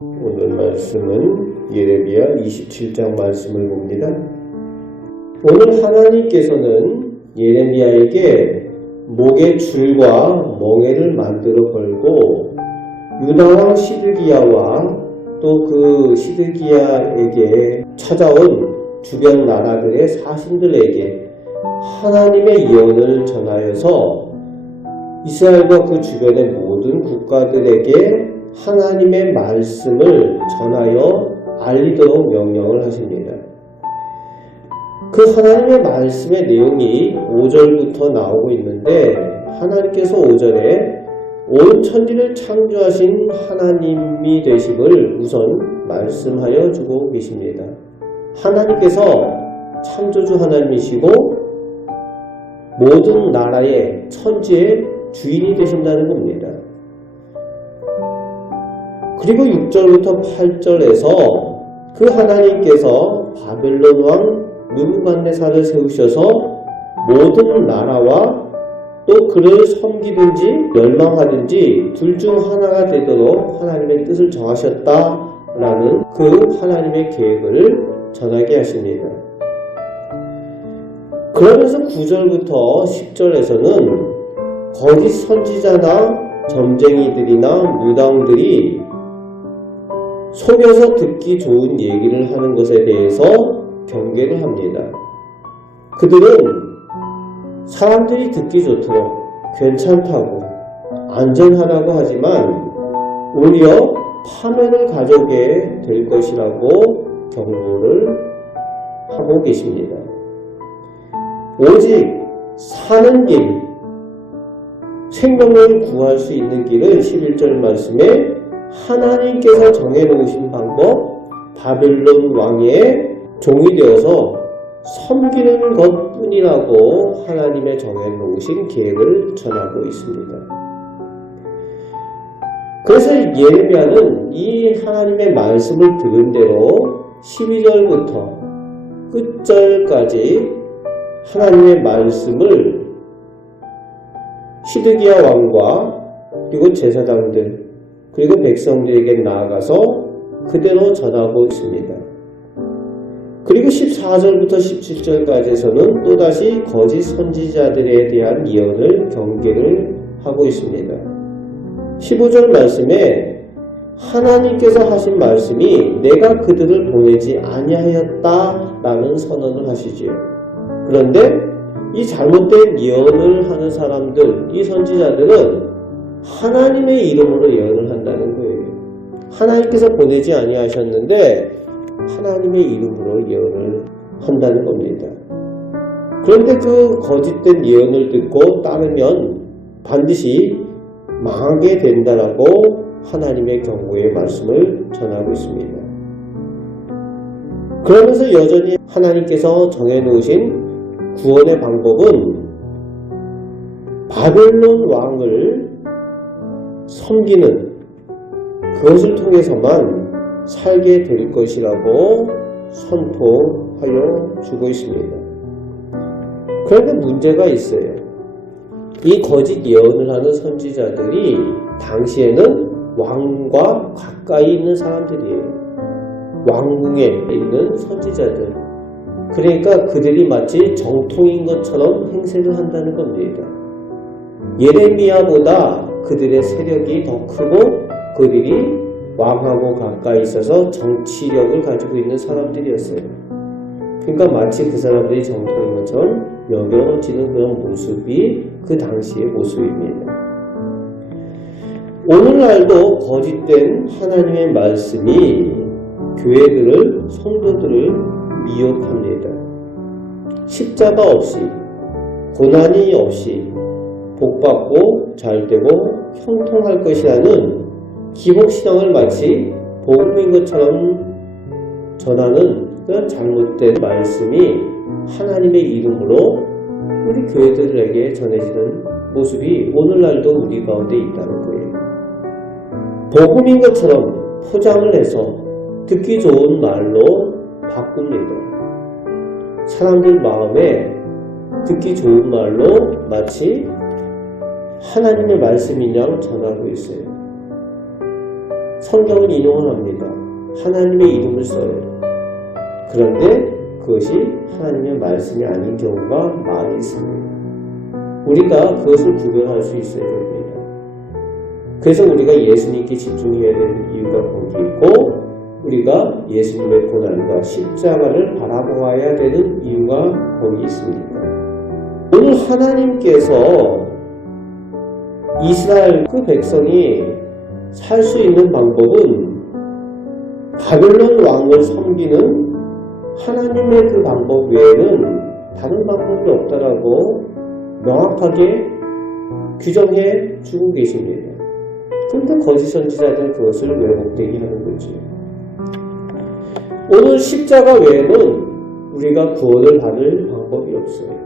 오늘 말씀은 예레미야 27장 말씀을 봅니다. 오늘 하나님께서는 예레미야에게 목에 줄과 멍에를 만들어 걸고 유다왕 시드기야와 또 그 시드기야에게 찾아온 주변 나라들의 사신들에게 하나님의 예언을 전하여서 이스라엘과 그 주변의 모든 국가들에게 하나님의 말씀을 전하여 알리도록 명령을 하십니다. 그 하나님의 말씀의 내용이 5절부터 나오고 있는데 하나님께서 5절에 온 천지를 창조하신 하나님이 되심을 우선 말씀하여 주고 계십니다. 하나님께서 창조주 하나님이시고 모든 나라의 천지의 주인이 되신다는 겁니다. 그리고 6절부터 8절에서 그 하나님께서 바벨론 왕 느부갓네살을 세우셔서 모든 나라와 또 그를 섬기든지 멸망하든지 둘 중 하나가 되도록 하나님의 뜻을 정하셨다라는 그 하나님의 계획을 전하게 하십니다. 그러면서 9절부터 10절에서는 거짓 선지자나 점쟁이들이나 무당들이 속여서 듣기 좋은 얘기를 하는 것에 대해서 경계를 합니다. 그들은 사람들이 듣기 좋도록 괜찮다고 안전하다고 하지만 오히려 파멸을 가져오게 될 것이라고 경고를 하고 계십니다. 오직 사는 길, 생명을 구할 수 있는 길은 11절 말씀에 하나님께서 정해놓으신 방법, 바벨론 왕의 종이 되어서 섬기는 것뿐이라고 하나님의 정해놓으신 계획을 전하고 있습니다. 그래서 예레미야는 이 하나님의 말씀을 들은 대로 12절부터 끝절까지 하나님의 말씀을 시드기야 왕과 그리고 제사장들 그리고 백성들에게 나아가서 그대로 전하고 있습니다. 그리고 14절부터 17절까지에서는 또다시 거짓 선지자들에 대한 예언을 경계를 하고 있습니다. 15절 말씀에 하나님께서 하신 말씀이 내가 그들을 보내지 아니하였다라는 선언을 하시지요. 그런데 이 잘못된 예언을 하는 사람들, 이 선지자들은 하나님의 이름으로 예언을 한다는 거예요. 하나님께서 보내지 아니하셨는데 하나님의 이름으로 예언을 한다는 겁니다. 그런데 그 거짓된 예언을 듣고 따르면 반드시 망하게 된다라고 하나님의 경고의 말씀을 전하고 있습니다. 그러면서 여전히 하나님께서 정해놓으신 구원의 방법은 바벨론 왕을 섬기는 그것을 통해서만 살게 될 것이라고 선포하여 주고 있습니다. 그런데 문제가 있어요. 이 거짓 예언을 하는 선지자들이 당시에는 왕과 가까이 있는 사람들이에요. 왕궁에 있는 선지자들. 그러니까 그들이 마치 정통인 것처럼 행세를 한다는 겁니다. 예레미야보다 그들의 세력이 더 크고 그들이 왕하고 가까이 있어서 정치력을 가지고 있는 사람들이었어요. 그러니까 마치 그 사람들이 정통인 것처럼 여겨지는 그런 모습이 그 당시의 모습입니다. 오늘날도 거짓된 하나님의 말씀이 교회들을, 성도들을 미혹합니다. 십자가 없이, 고난이 없이 복받고 잘되고 형통할 것이라는 기복신앙을 마치 복음인 것처럼 전하는 그런 잘못된 말씀이 하나님의 이름으로 우리 교회들에게 전해지는 모습이 오늘날도 우리 가운데 있다는 거예요. 복음인 것처럼 포장을 해서 듣기 좋은 말로 바꿉니다. 사람들 마음에 듣기 좋은 말로 마치 하나님의 말씀인 양 전하고 있어요. 성경은 인용을 합니다. 하나님의 이름을 써요. 그런데 그것이 하나님의 말씀이 아닌 경우가 많이 있습니다. 우리가 그것을 구별할 수 있어야 됩니다. 그래서 우리가 예수님께 집중해야 되는 이유가 거기 있고, 우리가 예수님의 고난과 십자가를 바라보아야 되는 이유가 거기 있습니다. 오늘 하나님께서 이스라엘 그 백성이 살 수 있는 방법은 바벨론 왕을 섬기는 하나님의 그 방법 외에는 다른 방법이 없다라고 명확하게 규정해 주고 계십니다. 그런데 거짓 선지자들은 그것을 왜곡되게 하는 거죠. 오늘 십자가 외에는 우리가 구원을 받을 방법이 없어요.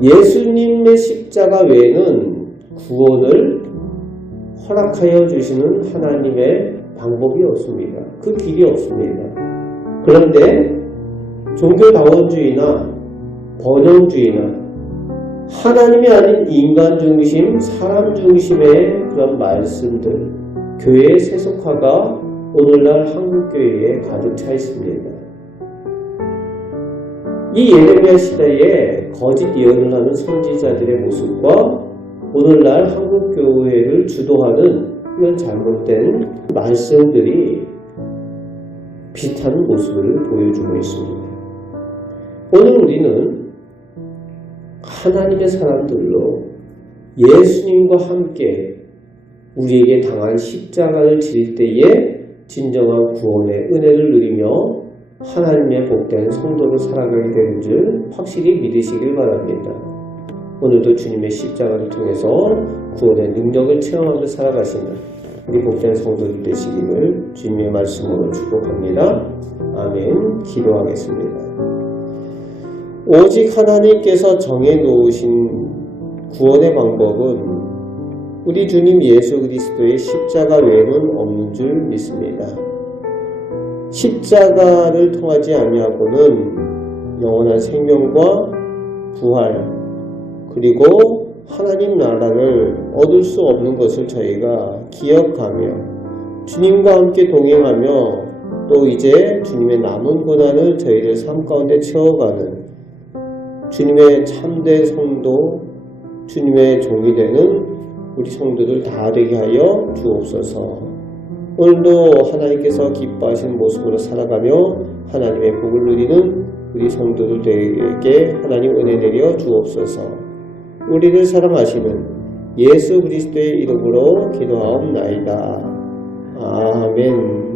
예수님의 십자가 외에는 구원을 허락하여 주시는 하나님의 방법이 없습니다. 그 길이 없습니다. 그런데 종교다원주의나 번영주의나 하나님이 아닌 인간 중심, 사람 중심의 그런 말씀들, 교회의 세속화가 오늘날 한국교회에 가득 차 있습니다. 이 예레미야 시대에 거짓 예언을 하는 선지자들의 모습과 오늘날 한국교회를 주도하는 이런 잘못된 말씀들이 비슷한 모습을 보여주고 있습니다. 오늘 우리는 하나님의 사람들로 예수님과 함께 우리에게 당한 십자가를 질 때에 진정한 구원의 은혜를 누리며 하나님의 복된 성도로 살아가게 되는 줄 확실히 믿으시길 바랍니다. 오늘도 주님의 십자가를 통해서 구원의 능력을 체험하며 살아가시는 우리 복된 성도들 되시기를 주님의 말씀으로 축복합니다. 아멘. 기도하겠습니다. 오직 하나님께서 정해놓으신 구원의 방법은 우리 주님 예수 그리스도의 십자가 외에는 없는 줄 믿습니다. 십자가를 통하지 아니하고는 영원한 생명과 부활 그리고 하나님 나라를 얻을 수 없는 것을 저희가 기억하며 주님과 함께 동행하며 또 이제 주님의 남은 고난을 저희들 삶 가운데 채워가는 주님의 참된 성도, 주님의 종이 되는 우리 성도들 다 되게 하여 주옵소서. 오늘도 하나님께서 기뻐하시는 모습으로 살아가며 하나님의 복을 누리는 우리 성도들에게 하나님 은혜 내려 주옵소서. 우리를 사랑하시는 예수 그리스도의 이름으로 기도하옵나이다. 아멘.